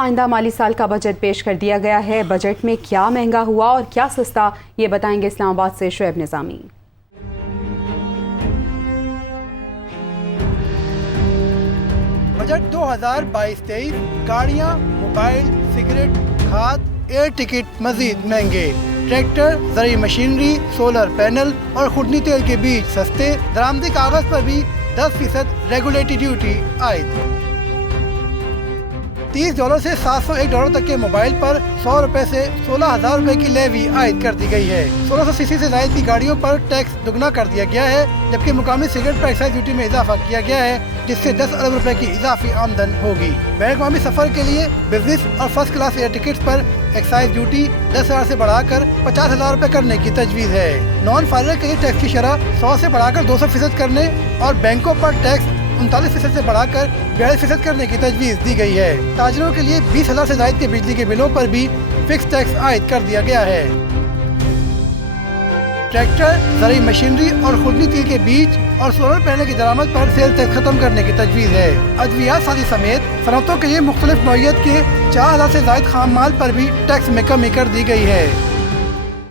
آئندہ مالی سال کا بجٹ پیش کر دیا گیا ہے۔ بجٹ میں کیا مہنگا ہوا اور کیا سستا، یہ بتائیں گے اسلام آباد سے شعیب نظامی۔ بجٹ 2022-23 گاڑیاں، موبائل، سگریٹ، کھاد، ایئر ٹکٹ مزید مہنگے، ٹریکٹر، زرعی مشینری، سولر پینل اور خوردنی تیل کے بیج سستے، درآمدی کاغذ پر بھی 10% ریگولیٹری ڈیوٹی عائد۔ $30 سے $701 تک کے موبائل پر $100 سے $16,000 کی لیوی عائد کر دی گئی ہے۔ 1600 cc سے زائد کی گاڑیوں پر ٹیکس دگنا کر دیا گیا ہے، جبکہ مقامی سگریٹ پر ایکسائز ڈیوٹی میں اضافہ کیا گیا ہے، جس سے 10 ارب روپے کی اضافی آمدن ہوگی۔ بین الاقوامی سفر کے لیے بزنس اور فرسٹ کلاس ایئر ٹکٹس پر ایکسائز ڈیوٹی 10,000 سے بڑھا کر $50,000 کرنے کی تجویز ہے۔ نان فائلر کے لیے ٹیکس کی شرح 100 سے بڑھا کر 200% کرنے اور بینکوں پر ٹیکس 39% سے بڑھا کر 42% کرنے کی تجویز دی گئی ہے۔ تاجروں کے لیے 20,000 سے زائد کے بجلی کے بلوں پر بھی فکس ٹیکس عائد کر دیا گیا ہے۔ ٹریکٹر، زرعی مشینری اور خوردنی تیل کے بیج اور سولر پینل کی درآمد پر سیل ٹیکس ختم کرنے کی تجویز ہے۔ ادویات سازی سمیت صنعتوں کے لیے مختلف نوعیت کے 4,000 سے زائد خام مال پر بھی ٹیکس میں کمی کر دی گئی ہے۔